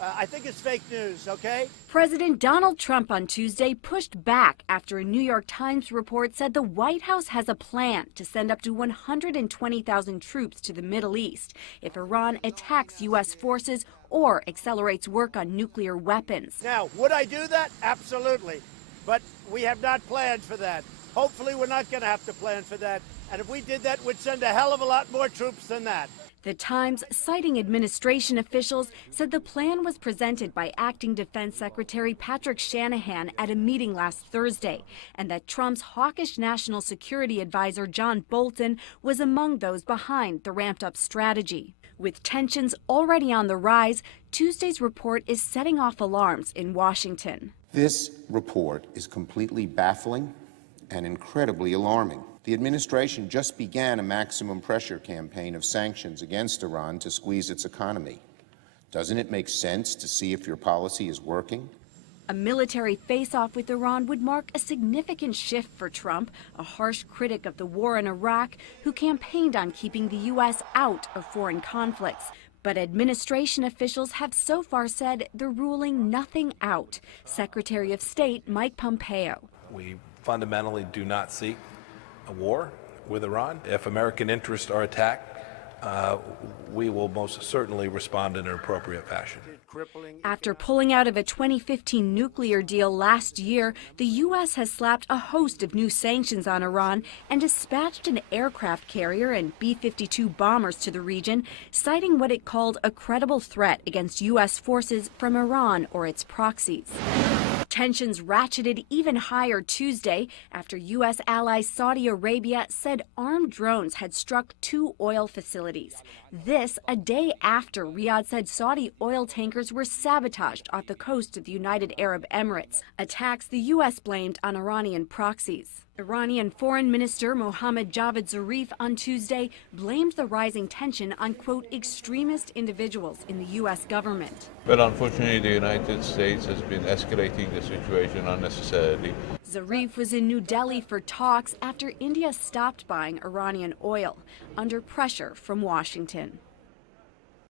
I think it's fake news, okay? President Donald Trump on Tuesday pushed back after a New York Times report said the White House has a plan to send up to 120,000 troops to the Middle East if Iran attacks U.S. forces or accelerates work on nuclear weapons. Now, would I do that? Absolutely. But we have not planned for that. Hopefully, we're not going to have to plan for that. And if we did that, we'd send a hell of a lot more troops than that. The Times, citing administration officials, said the plan was presented by Acting Defense Secretary Patrick Shanahan at a meeting last Thursday, and that Trump's hawkish national security advisor John Bolton was among those behind the ramped-up strategy. With tensions already on the rise, Tuesday's report is setting off alarms in Washington. This report is completely baffling and incredibly alarming. The administration just began a maximum pressure campaign of sanctions against Iran to squeeze its economy. Doesn't it make sense to see if your policy is working? A military face-off with Iran would mark a significant shift for Trump, a harsh critic of the war in Iraq who campaigned on keeping the U.S. out of foreign conflicts. But administration officials have so far said they're ruling nothing out. Secretary of State Mike Pompeo. We fundamentally do not seek a war with Iran. If American interests are attacked, we will most certainly respond in an appropriate fashion. After pulling out of a 2015 nuclear deal last year, the U.S. has slapped a host of new sanctions on Iran and dispatched an aircraft carrier and B-52 bombers to the region, citing what it called a credible threat against U.S. forces from Iran or its proxies. Tensions ratcheted even higher Tuesday after U.S. ally Saudi Arabia said armed drones had struck 2 oil facilities. This a day after Riyadh said Saudi oil tankers were sabotaged off the coast of the United Arab Emirates, attacks the U.S. blamed on Iranian proxies. Iranian Foreign Minister Mohammad Javad Zarif on Tuesday blamed the rising tension on, quote, extremist individuals in the U.S. government. But unfortunately, the United States has been escalating the situation unnecessarily. Zarif was in New Delhi for talks after India stopped buying Iranian oil, under pressure from Washington.